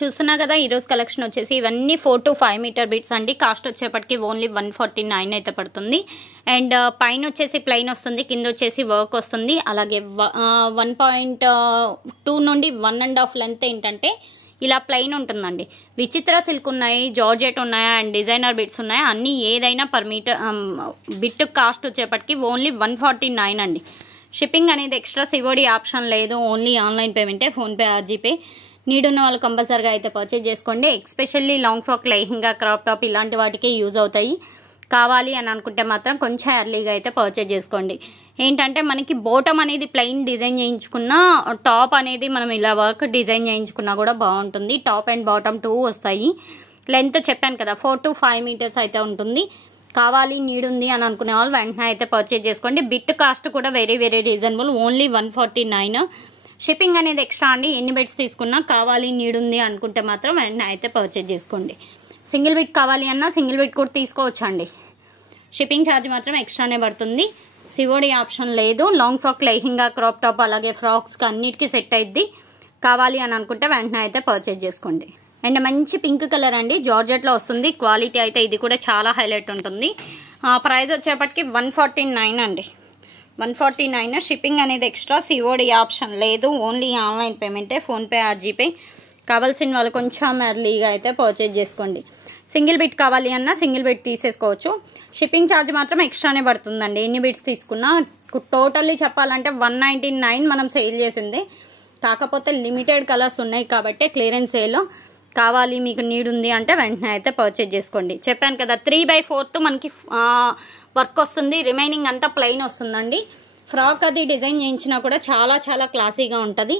చూస్తున్నా కదా ఈరోజు కలెక్షన్ వచ్చేసి ఇవన్నీ 4 to 5 మీటర్ బిట్స్ అండి. కాస్ట్ వచ్చేపటికి ఓన్లీ 149 అయితే పడుతుంది. అండ్ పైన వచ్చేసి ప్లెయిన్ వస్తుంది, కింద వచ్చేసి వర్క్ వస్తుంది. అలాగే 1.2 నుండి 1.5 లెంత్ ఏంటంటే ఇలా ప్లెయిన్ ఉంటుందండి. విచిత్ర సిల్క్ ఉన్నాయి, జార్జెట్ ఉన్నాయి అండ్ డిజైనర్ బిట్స్ ఉన్నాయి. అన్నీ ఏదైనా పర్ మీటర్ బిట్ కాస్ట్ వచ్చేపటికి ఓన్లీ 149 అండి. షిప్పింగ్ అనేది ఎక్స్ట్రా సివోడి ఆప్షన్ లేదు, ఓన్లీ ఆన్లైన్ పేమెంటే, ఫోన్పే ఆర్ జీపే. నీడ్ ఉన్న వాళ్ళు కంపల్సరీగా అయితే పర్చేజ్ చేసుకోండి. Especially long frock, lehenga, crop top ఇలాంటి వాటికి యూజ్ అవుతాయి. కావాలి అని అనుకుంటే మాత్రం కొంచెం ఎర్లీగా అయితే పర్చేజ్ చేసుకోండి. ఏంటంటే మనకి బోటమ్ అనేది ప్లెయిన్ డిజైన్ చేయించుకున్న, టాప్ అనేది మనం ఇలా వర్క్ డిజైన్ చేయించుకున్నా కూడా బాగుంటుంది. టాప్ అండ్ బాటమ్ 2 వస్తాయి. లెంత్ చెప్పాను కదా 4 to 5 మీటర్స్ అయితే ఉంటుంది. కావాలి, నీడ్ ఉంది అని అనుకునే వాళ్ళు వెంటనే అయితే పర్చేజ్ చేసుకోండి. బిట్ కాస్ట్ కూడా వెరీ రీజనబుల్, ఓన్లీ 149. షిప్పింగ్ అనేది ఎక్స్ట్రా అండి. ఎన్ని బిట్స్ తీసుకున్నా కావాలి, నీడ్ ఉంది అనుకుంటే మాత్రం వెంటనే అయితే పర్చేజ్ చేసుకోండి. సింగిల్ బిట్ కావాలి అన్నా సింగిల్ బిట్ కూడా తీసుకోవచ్చు అండి. షిప్పింగ్ ఛార్జ్ మాత్రం ఎక్స్ట్రానే పడుతుంది. సివోడి ఆప్షన్ లేదు. Long frock, lehenga, crop top అలాగే ఫ్రాక్స్కి అన్నిటికీ సెట్ అయింది. కావాలి అని అనుకుంటే వెంటనే అయితే పర్చేజ్ చేసుకోండి. అండ్ మంచి పింక్ కలర్ అండి, జార్జెట్లో వస్తుంది. క్వాలిటీ అయితే ఇది కూడా చాలా హైలైట్ ఉంటుంది. ప్రైస్ వచ్చేపటికి 149 అండి. 149. షిప్పింగ్ అనేది ఎక్స్ట్రా, సివోడి ఆప్షన్ లేదు, ఓన్లీ ఆన్లైన్ పేమెంటే, ఫోన్పే ఆర్ జీపే. కావాల్సిన వాళ్ళు కొంచెం ఎర్లీగా అయితే పర్చేజ్ చేసుకోండి. సింగిల్ బిట్ కావాలి అన్నా సింగిల్ బిట్ తీసేసుకోవచ్చు. షిప్పింగ్ ఛార్జ్ మాత్రం ఎక్స్ట్రానే పడుతుందండి ఎన్ని బిట్స్ తీసుకున్నా. టోటల్లీ చెప్పాలంటే 199 మనం సేల్ చేసింది. కాకపోతే లిమిటెడ్ కలర్స్ ఉన్నాయి కాబట్టి క్లియరెన్స్ సేల్లో. కావాలి, మీకు నీడ్ ఉంది అంటే వెంటనే అయితే పర్చేజ్ చేసుకోండి. చెప్పాను కదా 3/4 మనకి వర్క్ వస్తుంది, రిమైనింగ్ అంతా ప్లెయిన్ వస్తుందండి. ఫ్రాక్ అది డిజైన్ చేయించినా కూడా చాలా క్లాసీగా ఉంటుంది.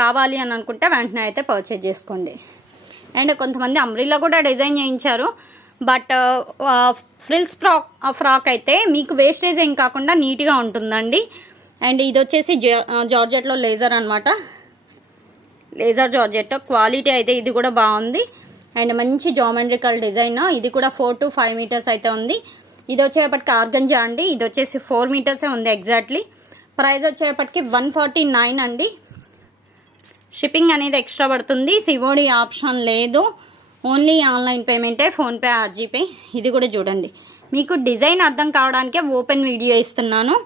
కావాలి అని అనుకుంటే వెంటనే అయితే పర్చేజ్ చేసుకోండి. అండ్ కొంతమంది అంబ్రిల్లా కూడా డిజైన్ చేయించారు. బట్ ఫ్రిల్స్ ఫ్రాక్ అయితే మీకు వేస్టేజ్ ఏం కాకుండా నీట్గా ఉంటుందండి. అండ్ ఇది వచ్చేసి జార్జెట్లో లేజర్ అనమాట, లేజర్ జార్జెట్. క్వాలిటీ అయితే ఇది కూడా బాగుంది. అండ్ మంచి జామెట్రికల్ డిజైన్. ఇది కూడా 4 to 5 మీటర్స్ అయితే ఉంది. ఇది వచ్చేపటికి ఆర్గంజా అండి. ఇది వచ్చేసి 4 మీటర్సే ఉంది ఎగ్జాక్ట్లీ. ప్రైస్ వచ్చేపటికి 149 అండి. షిప్పింగ్ అనేది ఎక్స్ట్రా పడుతుంది. సివోడి ఆప్షన్ లేదు, ఓన్లీ ఆన్లైన్ పేమెంటే, ఫోన్పే ఆర్ జీపే. ఇది కూడా చూడండి, మీకు డిజైన్ అర్థం కావడానికే ఓపెన్ వీడియో ఇస్తున్నాను.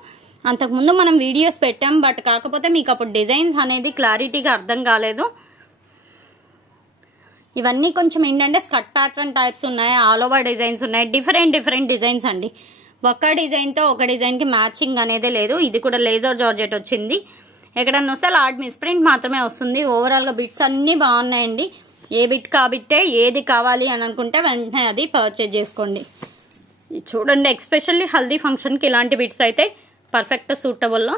అంతకుముందు మనం వీడియోస్ పెట్టాం, బట్ కాకపోతే మీకు అప్పుడు డిజైన్స్ అనేది క్లారిటీగా అర్థం కాలేదు. ఇవన్నీ కొంచెం ఏంటంటే స్కర్ట్ ప్యాటర్న్ టైప్స్ ఉన్నాయి, ఆల్ ఓవర్ డిజైన్స్ ఉన్నాయి, డిఫరెంట్ డిజైన్స్ అండి. ఒక డిజైన్తో ఒక డిజైన్కి మ్యాచింగ్ అనేది లేదు. ఇది కూడా లేజర్ జార్జెట్ వచ్చింది. ఎక్కడన్నా వస్తే లార్డ్ మిస్ప్రింట్ మాత్రమే వస్తుంది. ఓవరాల్గా బిట్స్ అన్నీ బాగున్నాయండి. ఏ బిట్ కాబట్టే ఏది కావాలి అని అనుకుంటే వెంటనే అది పర్చేజ్ చేసుకోండి. చూడండి, ఎస్పెషల్లీ హల్దీ ఫంక్షన్కి ఇలాంటి బిట్స్ అయితే పర్ఫెక్ట్ సూటబుల్లో.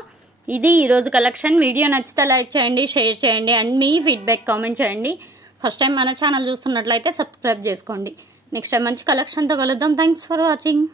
ఇది ఈరోజు కలెక్షన్. వీడియో నచ్చితే లైక్ చేయండి, షేర్ చేయండి అండ్ మీ ఫీడ్బ్యాక్ కామెంట్ చేయండి. ఫస్ట్ టైం మన ఛానల్ చూస్తున్నట్లయితే సబ్స్క్రైబ్ చేసుకోండి. నెక్స్ట్ టైం మంచి కలెక్షన్తో కలుద్దాం. Thanks for watching.